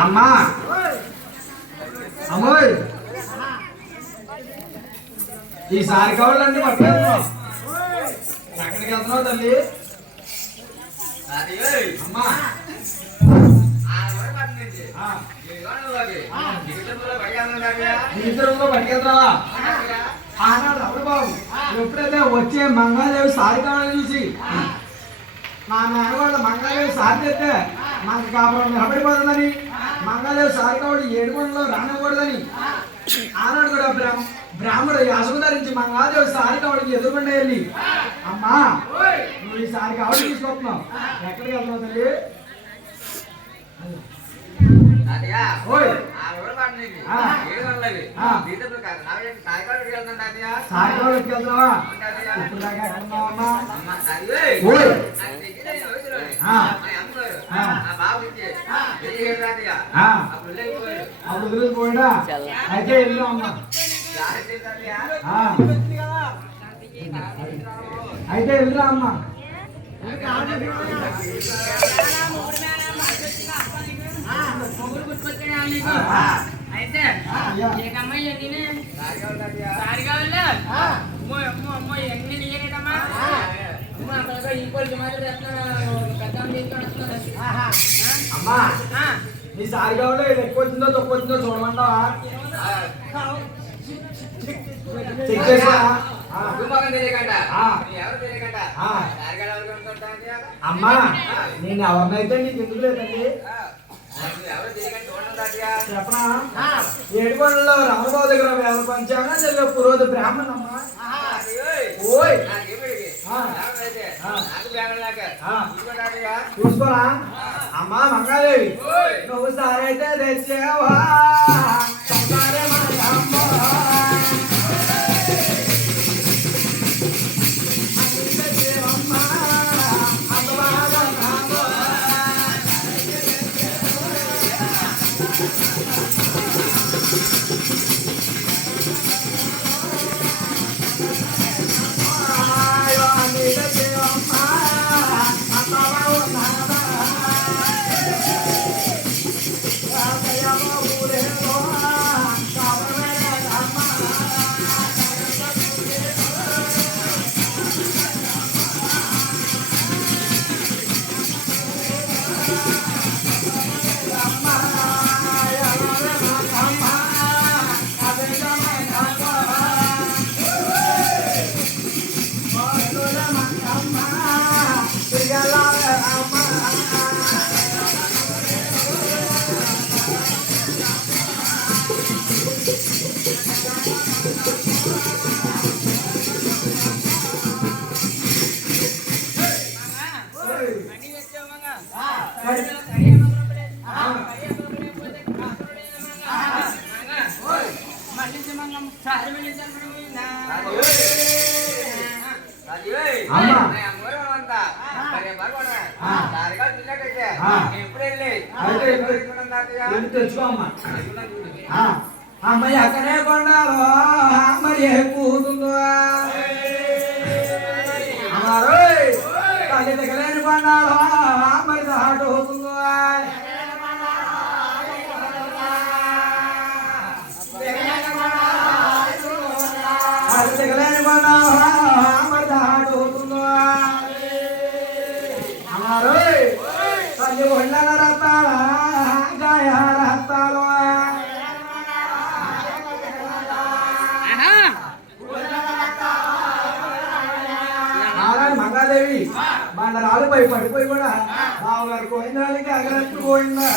అమ్మా అమ్మాయి ఈసారి కావాలండి పట్టేస్తున్నాం. ఎక్కడికి వెళ్తున్నావు తల్లి? అమ్మా పట్టుకెళ్తావా? ఆనాడు అప్పుడు బాబు ఎప్పుడైతే వచ్చే మంగాదేవి సారి కావాలని చూసి మా మేనవాళ్ళ మంగాదేవి సారి తెస్తే మనకి కాపురం నిలబడిపోతుందని మంగాదేవి సారి కావాలి ఏడుకొండలో రానివ్వకూడదని ఆనాడు కూడా బ్రాహ్మణుడు యాసము ధరించి మంగాదేవి సారి కావాడికి ఎదురుకుండా వెళ్ళి అమ్మా నువ్వు ఈ సారి కావాలి తీసుకొస్తున్నావు. ఎక్కడికి వెళ్తున్నావు తల్లి? అప్పుడు పోయినా అయితే వెళ్ళు అమ్మా. అయితే వెళ్ళు అమ్మా. అయితే ఏకమ్మాయి సారి కావాలా? అమ్మో అమ్మో అమ్మో ఎన్ని నీయనేటమ్మా అమ్మ అక్కడ ఇంకోటి మాత్రం అమ్మా నీ సారి కావాలో ఎక్కువ వచ్చిందో తక్కువ వచ్చిందో చూడమంటావా? అమ్మా నేను ఎవరినైతే నీకు ఎందుకు లేదండి చెప్పనా? ఏడుకొండలో రామబాబు దగ్గర వేల పంచాంగం చదివే పురోధి బ్రాహ్మణ్ అమ్మా. చూసుకోరా అమ్మా మంగాదేవి నువ్వు సారైతే తెచ్చావా? అమ్మాయి అక్కడే కొండాలో మరి కూతుందో అమ్మారు తల్లి దగ్గరేని కొండాలో మరి దాటు అవుతుందో తల్లి దగ్గరేని కొండాలో మరి దాటు అవుతుందో అమ్మారు తల్లి ఒళ్ళ రత్తాల గాయ రత్తాలు మంగాదేవి బండరాలుపై పడిపోయి కూడా బావగారు పోయిందానికి అగరత్తు పోయిందా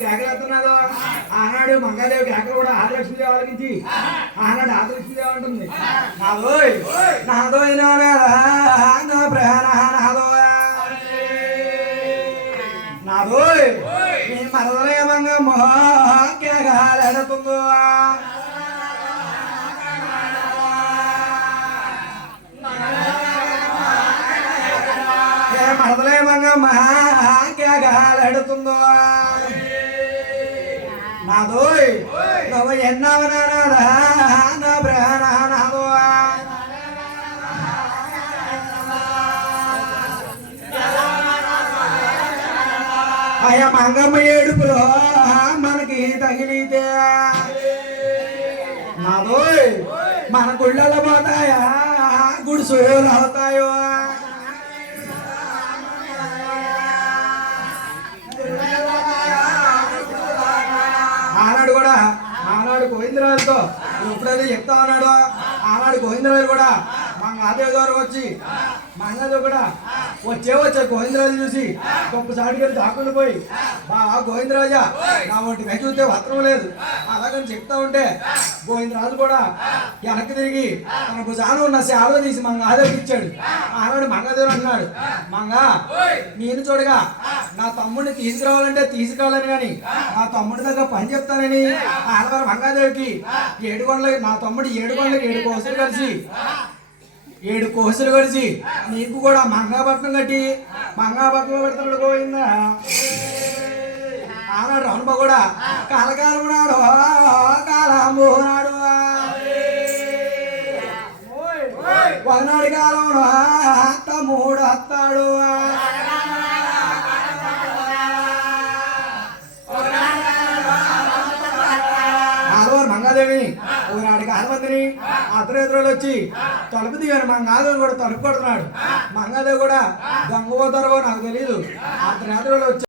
కేకలేస్తున్నాడు ఆనాడు మంగాదేవి కేకలు కూడా ఆదిలక్ష్మీదేవి ఆలకించి ఆనాడు ఆదిలక్ష్మీదేవి ఉంటుంది నాదోయ్ నాదోయ్ నా ప్రాణ నాదోయ్ నీ మరదలేమంగా కేకలేడుతుందో మరదలేమంగా కేకలేడుతుందో నాదోయ్ నువ్వు ఎన్నవనాడా నా ప్రాణ నాదో అయ్యా మంగమ్మ ఏడుపులో మనకి తగిలితే నాదోయ్ మన గుళ్ళలో పోతాయా గుడిసెలు అవుతాయో ఆనాడు గోవిందరాజుతో ఎప్పుడైతే చెప్తా ఉన్నాడో ఆనాడు గోవిందరాజు కూడా మంగాదేవి ద్వారా వచ్చి మంగాదేవి కూడా వచ్చే గోవిందరాజు చూసి గొప్పసాటికి వెళ్ళి దాక్కుని పోయి బాగా గోవిందరాజా నా ఒంటి చూస్తే వస్త్రం లేదు అలాగని చెప్తా ఉంటే గోవిందరాజు కూడా వెనక్కి తిరిగి తన భుజాన ఉన్న శాలువ తీసి మంగాదేవికి ఇచ్చాడు. ఆనాడు మంగాదేవి అంటున్నాడు మంగా నేను చూడగా నా తమ్ముడిని తీసుకురావాలంటే తీసుకురావాలని కానీ నా తమ్ముడి దగ్గర పని చెప్తానని ఆడవారు మంగాదేవికి నా తమ్ముడు 7 కొండలకి 7 కోసులు కలిసి 7 కోసులు కలిసి నీకు కూడా మంగాపట్నం కట్టి మంగాపట్నం పెడతాడు పోయిందా ఆనాడు రమణ కూడా కాలకాలం నాడు కాలంబు నాడు ఒకనాడు కాలంలో తమ్ముడు వస్తాడు మంగాదేవిని ఒకనాడికి ఆడమందిని అతను వచ్చి తలుపు దిగాను మంగాదేవి కూడా తలుపు కొడుతున్నాడు. మంగాదేవి కూడా దొంగ పోతారో నాకు తెలియదు అతను వచ్చి